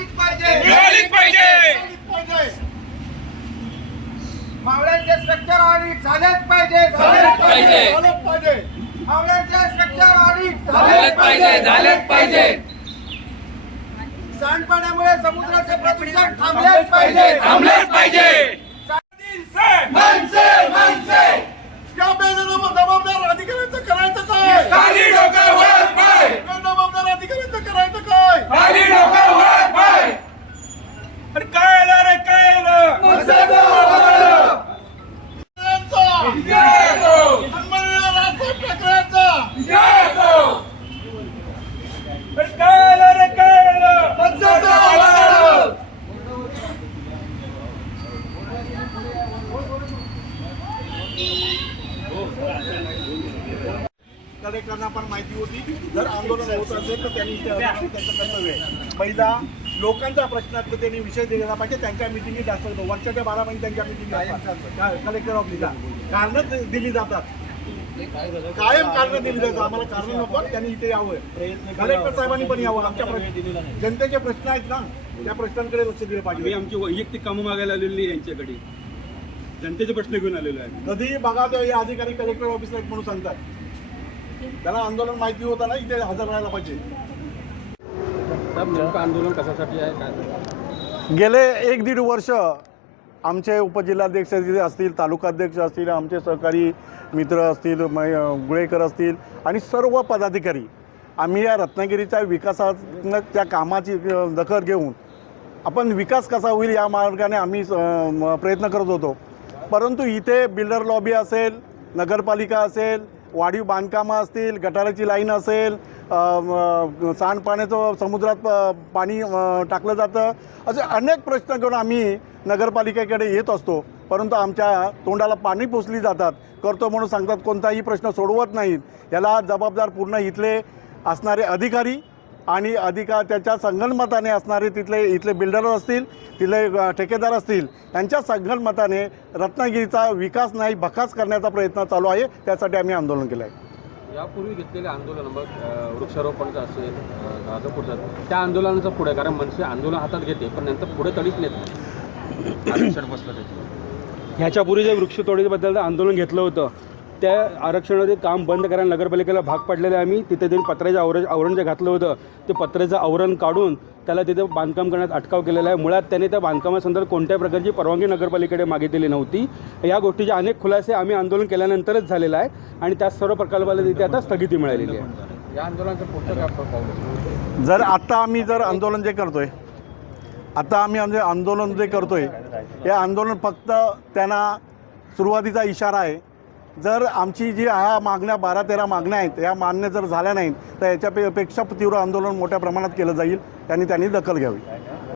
मिळालीच पाहिजे. मिळालीच मावळ्यांचे स्ट्रक्चर ऑडिट झालेच पाहिजे. झालेच पाहिजे. झालंच पाहिजे. मावळ्यांचे स्ट्रक्चर ऑडिट झालेच पाहिजे. झालेच पाहिजे. सांडपाण्यामुळे समुद्राचे प्रदूषण थांबलेच पाहिजे. थांबलेच पाहिजे. कलेक्टरांना पण माहिती होती. जर आंदोलन होत असेल तर त्यांनी त्यांचं कर्तव्य आहे. पहिला लोकांच्या प्रश्नात त्यांनी विषय दिलेला पाहिजे. त्यांच्या मिटिंगी जास्त होतो. वर्षाच्या बारा महिने त्यांच्या मिटिंग कलेक्टर ऑफिसला कारणं दिली जातात. कायम कारण दिली जातात. आम्हाला कारण नको. त्यांनी इथे यावं. कलेक्टर साहेबांनी पण यावं. आमच्या प्रश्न जनतेचे प्रश्न आहेत ना. त्या प्रश्नांकडे लक्ष दिलं पाहिजे. आमची वैयक्तिक कामं मागायला आलेली यांच्याकडे. जनतेचे प्रश्न घेऊन आलेलो आहे. कधीही बघा तेव्हा हे अधिकारी कलेक्टर ऑफिसला आहेत म्हणून सांगतात. त्याला आंदोलन माहिती होतं ना इथे हजर राहायला पाहिजे. आंदोलन कशासाठी आहे काय? गेले एक दीड वर्ष आमचे उपजिल्हाध्यक्ष असतील तालुकाध्यक्ष असतील आमचे सहकारी मित्र असतील मै- गुळेकर असतील आणि सर्व पदाधिकारी आम्ही या रत्नागिरीच्या विकासात्मक कामाची अ, दखल घेऊन आपण विकास कसा होईल या मार्गाने आम्ही प्रयत्न करत होतो. परंतु इथे बिल्डर लॉबी असेल नगरपालिका असेल वाढीव बांधकामं असतील गटाराची लाईन असेल सांडपाण्याचं समुद्रात पाणी टाकलं जातं. असे अनेक प्रश्न घेऊन आम्ही नगरपालिकेकडे येत असतो. परंतु आमच्या तोंडाला पाणी पोचली जातात. करतो म्हणून सांगतात कोणताही प्रश्न सोडवत नाहीत. याला जबाबदार पूर्ण इथले असणारे अधिकारी आणि अधिकार त्याच्या संगणमताने असणारे तिथले इथले बिल्डर असतील तिथले ठेकेदार असतील यांच्या संगणमताने रत्नागिरीचा विकास नाही भकास करण्याचा प्रयत्न चालू आहे. त्यासाठी आम्ही आंदोलन केलं आहे. यापूर्वी घेतलेले आंदोलन मग वृक्षारोपणचं असेल त्या आंदोलनाचं पुढे कारण मनसे आंदोलन हातात घेते पण नंतर पुढे तडीच नेत नाही. आरक्षण बसलं त्याच्यावर ह्याच्यापूर्वी जे वृक्षतोडीबद्दल आंदोलन घेतलं होतं त्या आरक्षणाचे काम बंद करायला नगरपालिकेला भाग पडलेले आम्ही. तिथे त्यांनी पत्र्याचं आवरण आवरण जे घातलं होतं. ते पत्र्याचं आवरण काढून त्याला तिथे बांधकाम करण्यात अटकाव केलेला आहे. मुळात त्याने त्या बांधकामासंदर्भात कोणत्याही प्रकारची परवानगी नगरपालिकेकडे मागितलेली नव्हती. या गोष्टीचे अनेक खुलासे आम्ही आंदोलन केल्यानंतरच झालेला आहे आणि त्या सर्व प्रकल्पाला तिथे आता स्थगिती मिळालेली आहे. या आंदोलनाचं जर आत्ता आम्ही जर आंदोलन जे करतोय आता आम्ही म्हणजे आंदोलन जे करतोय हे आंदोलन फक्त त्यांना सुरुवातीचा इशारा आहे. जर आमची जी ह्या मागण्या बारा तेरा मागण्या आहेत या मान्य जर झाल्या नाहीत तर याच्यापेक्षा तीव्र आंदोलन मोठ्या प्रमाणात केलं जाईल त्यांनी त्यांनी दखल घ्यावी.